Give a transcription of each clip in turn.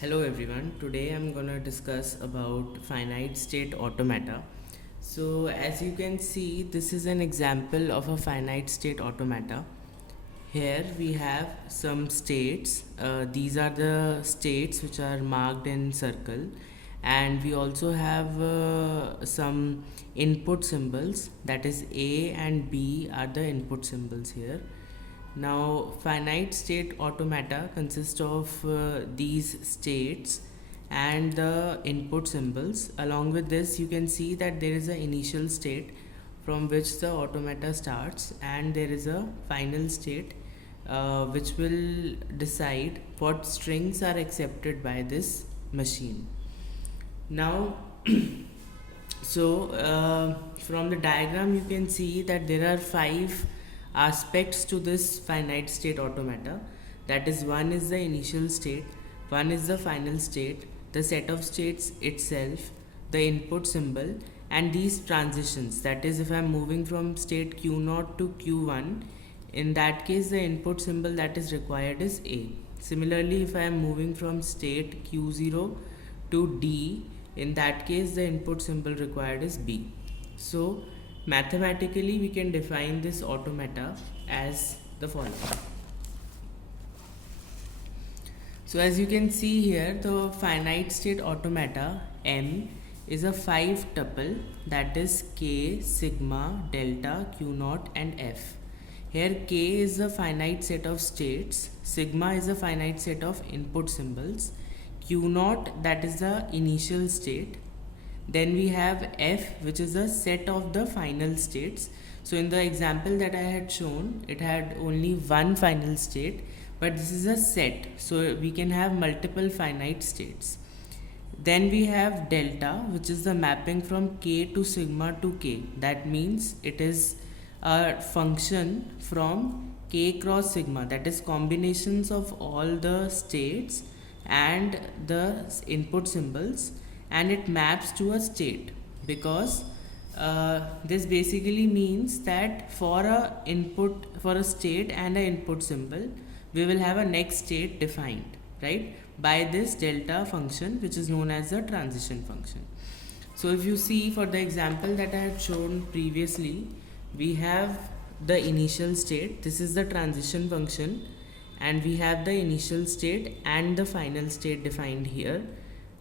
Hello everyone, today I'm gonna discuss about finite state automata. So as you can see, this is an example of a finite state automata. Here we have some states. These are the states which are marked in circle, and we also have some input symbols, that is A and B are the input symbols here. Now, finite state automata consist of these states and the input symbols. Along with this, you can see that there is an initial state from which the automata starts, and there is a final state which will decide what strings are accepted by this machine. Now, from the diagram, you can see that there are five aspects to this finite state automata. That is, one is the initial state, one is the final state, the set of states itself, the input symbol, and these transitions. That is, if I am moving from state Q0 to Q1, in that case the input symbol that is required is A. Similarly, if I am moving from state Q0 to D, in that case the input symbol required is B. So mathematically we can define this automata as the following. So as you can see here, the finite state automata M is a 5 tuple, that is K, sigma, delta, Q0 and F. Here K is a finite set of states, sigma is a finite set of input symbols, Q0 that is the initial state, then we have F, which is a set of the final states. So in the example that I had shown, it had only one final state, but this is a set, so we can have multiple finite states. Then we have delta, which is the mapping from K to sigma to K. That means it is a function from K cross sigma, that is combinations of all the states and the input symbols, and it maps to a state, because this basically means that for a state and an input symbol, we will have a next state defined, right, by this delta function, which is known as the transition function. So if you see, for the example that I had shown previously, we have the initial state, this is the transition function, and we have the initial state and the final state defined here.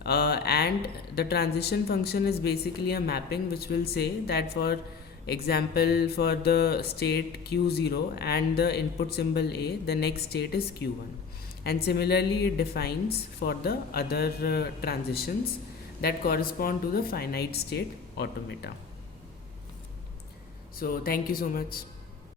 And the transition function is basically a mapping which will say that, for example, for the state Q0 and the input symbol A, the next state is Q1. And similarly, it defines for the other transitions that correspond to the finite state automata. So thank you so much.